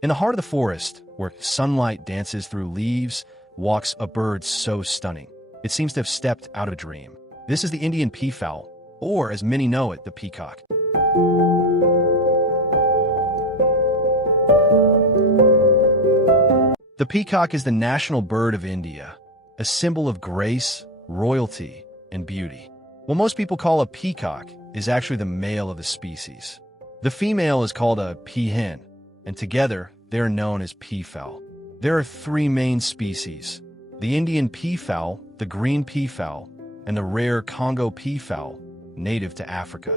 In the heart of the forest, where sunlight dances through leaves, walks a bird so stunning. It seems to have stepped out of a dream. This is the Indian peafowl, or as many know it, the peacock. The peacock is the national bird of India, a symbol of grace, royalty, and beauty. What most people call a peacock is actually the male of the species. The female is called a peahen, and together they are known as peafowl. There are three main species: the Indian peafowl, the green peafowl, and the rare Congo peafowl, native to Africa.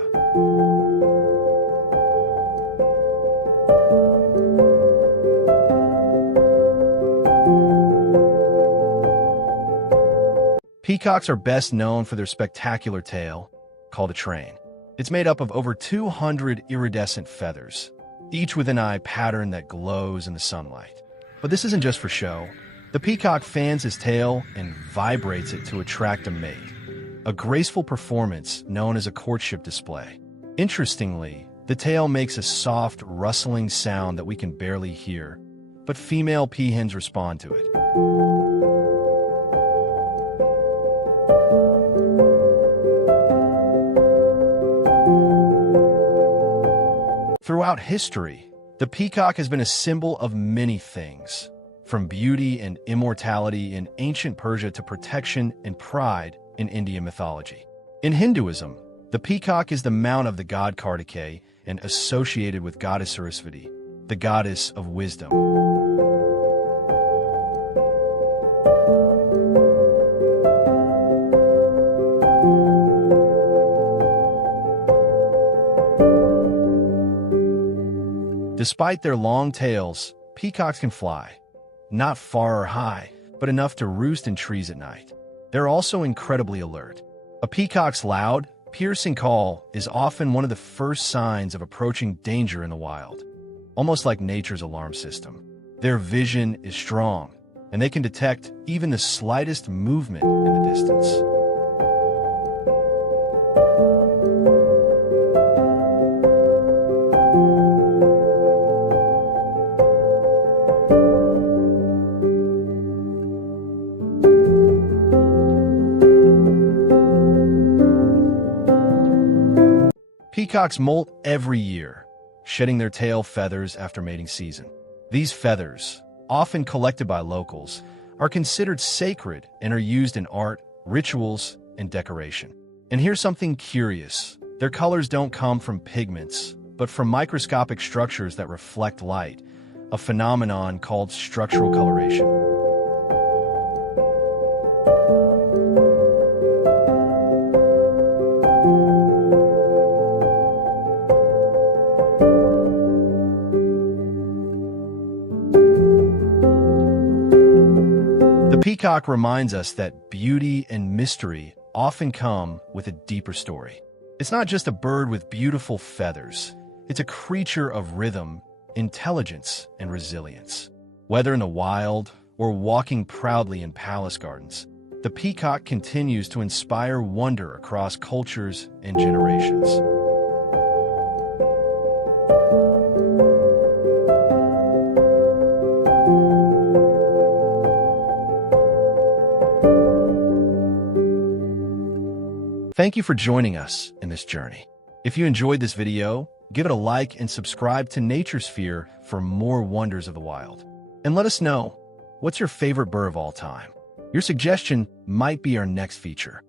Peacocks are best known for their spectacular tail, called a train. It's made up of over 200 iridescent feathers, each with an eye pattern that glows in the sunlight. But this isn't just for show. The peacock fans his tail and vibrates it to attract a mate, a graceful performance known as a courtship display. Interestingly, the tail makes a soft, rustling sound that we can barely hear, but female peahens respond to it. Throughout history, the peacock has been a symbol of many things, from beauty and immortality in ancient Persia to protection and pride in Indian mythology. In Hinduism, the peacock is the mount of the god Kartikeya and associated with goddess Saraswati, the goddess of wisdom. Despite their long tails, peacocks can fly. Not far or high, but enough to roost in trees at night. They're also incredibly alert. A peacock's loud, piercing call is often one of the first signs of approaching danger in the wild, almost like nature's alarm system. Their vision is strong, and they can detect even the slightest movement in the distance. Peacocks molt every year, shedding their tail feathers after mating season. These feathers, often collected by locals, are considered sacred and are used in art, rituals, and decoration. And here's something curious. Their colors don't come from pigments, but from microscopic structures that reflect light, a phenomenon called structural coloration. The peacock reminds us that beauty and mystery often come with a deeper story. It's not just a bird with beautiful feathers. It's a creature of rhythm, intelligence, and resilience. Whether in the wild or walking proudly in palace gardens, the peacock continues to inspire wonder across cultures and generations. Thank you for joining us in this journey. If you enjoyed this video, give it a like and subscribe to NatureSphere for more wonders of the wild. And let us know, what's your favorite bird of all time? Your suggestion might be our next feature.